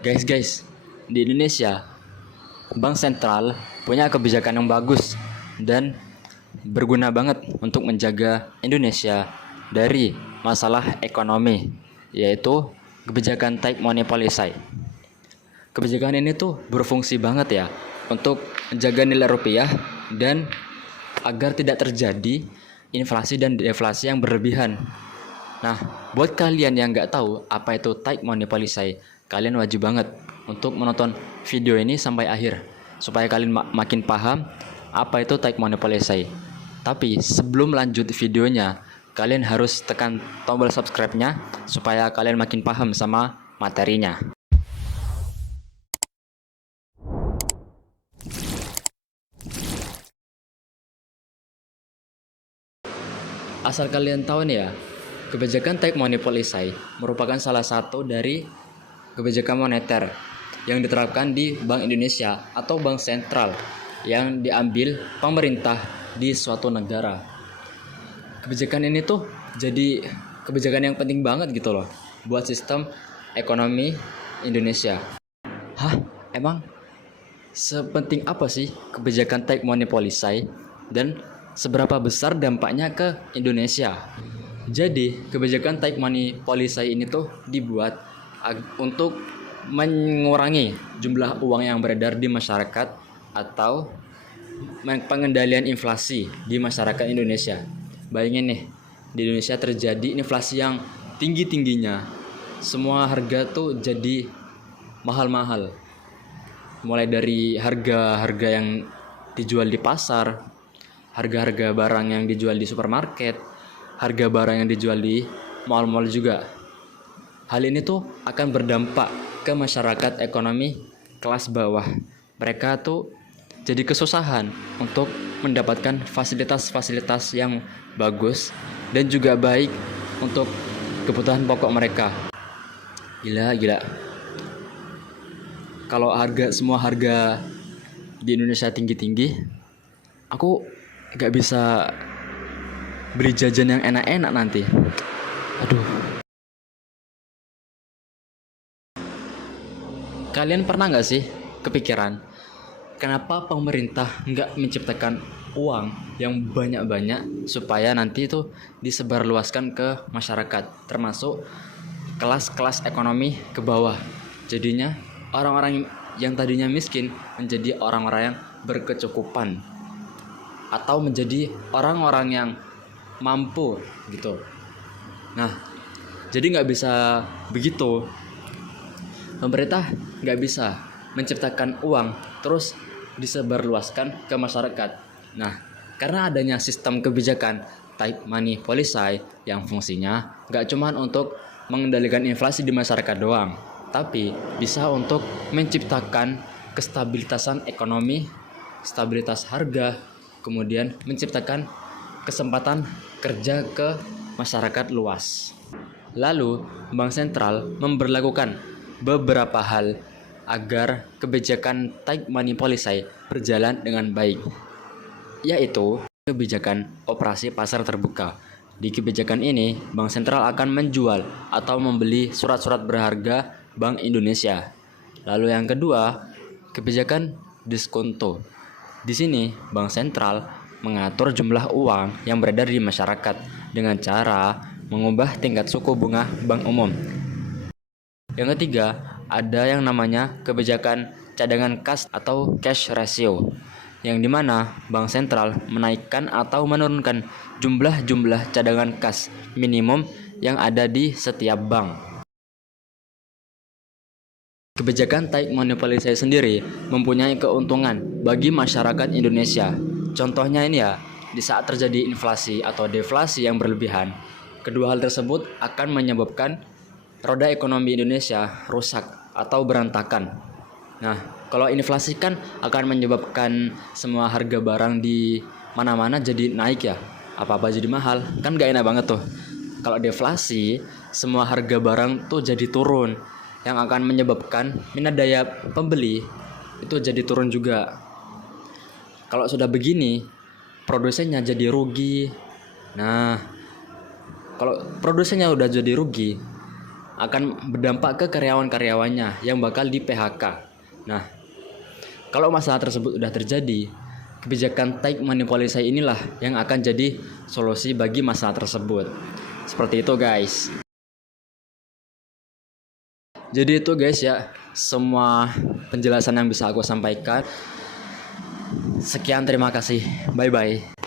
Guys, di Indonesia, Bank Sentral punya kebijakan yang bagus dan berguna banget untuk menjaga Indonesia dari masalah ekonomi, yaitu kebijakan tight money policy. Kebijakan ini tuh berfungsi banget ya untuk menjaga nilai rupiah dan agar tidak terjadi inflasi dan deflasi yang berlebihan. Nah, buat kalian yang nggak tahu apa itu tight money policy, kalian wajib banget untuk menonton video ini sampai akhir supaya kalian makin paham apa itu tight money policy. Tapi sebelum lanjut videonya, kalian harus tekan tombol subscribe-nya supaya kalian makin paham sama materinya. Asal kalian tahu nih ya, kebijakan tight money policy merupakan salah satu dari kebijakan moneter yang diterapkan di Bank Indonesia atau Bank Sentral yang diambil pemerintah di suatu negara. Kebijakan ini tuh jadi kebijakan yang penting banget gitu loh buat sistem ekonomi Indonesia. Hah? Emang sepenting apa sih kebijakan tight money policy dan seberapa besar dampaknya ke Indonesia? Jadi, kebijakan tight money policy ini tuh dibuat untuk mengurangi jumlah uang yang beredar di masyarakat atau pengendalian inflasi di masyarakat Indonesia. Bayangin nih, di Indonesia terjadi inflasi yang tinggi-tingginya. Semua harga tuh jadi mahal-mahal. Mulai dari harga-harga yang dijual di pasar, harga-harga barang yang dijual di supermarket, harga barang yang dijual di mal-mal juga. Hal ini tuh akan berdampak ke masyarakat ekonomi kelas bawah. Mereka tuh jadi kesusahan untuk mendapatkan fasilitas-fasilitas yang bagus dan juga baik untuk kebutuhan pokok mereka. Gila. Kalau semua harga di Indonesia tinggi-tinggi, aku gak bisa beli jajan yang enak-enak nanti. Aduh. Kalian pernah gak sih kepikiran kenapa pemerintah gak menciptakan uang yang banyak-banyak supaya nanti itu disebarluaskan ke masyarakat, termasuk kelas-kelas ekonomi ke bawah. Jadinya orang-orang yang tadinya miskin menjadi orang-orang yang berkecukupan atau menjadi orang-orang yang mampu gitu. Nah, jadi nggak bisa begitu. Pemerintah nggak bisa menciptakan uang terus disebarluaskan ke masyarakat. Nah, karena adanya sistem kebijakan tight money policy yang fungsinya nggak cuma untuk mengendalikan inflasi di masyarakat doang, tapi bisa untuk menciptakan kestabilitasan ekonomi, stabilitas harga, kemudian menciptakan kesempatan kerja ke masyarakat luas. Lalu, Bank Sentral memberlakukan beberapa hal agar kebijakan tight money policy berjalan dengan baik, yaitu kebijakan operasi pasar terbuka. Di kebijakan ini, Bank Sentral akan menjual atau membeli surat-surat berharga Bank Indonesia. Lalu yang kedua, kebijakan diskonto. Di sini, Bank Sentral mengatur jumlah uang yang beredar di masyarakat dengan cara mengubah tingkat suku bunga bank umum. Yang ketiga, ada yang namanya kebijakan cadangan kas atau cash ratio, yang dimana Bank Sentral menaikkan atau menurunkan jumlah cadangan kas minimum yang ada di setiap bank. Kebijakan tight money policy sendiri mempunyai keuntungan bagi masyarakat Indonesia. Contohnya ini ya, di saat terjadi inflasi atau deflasi yang berlebihan, kedua hal tersebut akan menyebabkan roda ekonomi Indonesia rusak atau berantakan. Nah, kalau inflasi kan akan menyebabkan semua harga barang di mana-mana jadi naik ya. Apa-apa jadi mahal, kan gak enak banget tuh. Kalau deflasi, semua harga barang tuh jadi turun, yang akan menyebabkan minat daya pembeli itu jadi turun juga. Kalau sudah begini, produsennya jadi rugi. Nah, kalau produsennya udah jadi rugi, akan berdampak ke karyawan-karyawannya yang bakal di PHK. Nah, kalau masalah tersebut udah terjadi, kebijakan tax money policy inilah yang akan jadi solusi bagi masalah tersebut. Seperti itu guys. Jadi itu guys ya, semua penjelasan yang bisa aku sampaikan. Sekian, terima kasih. Bye bye.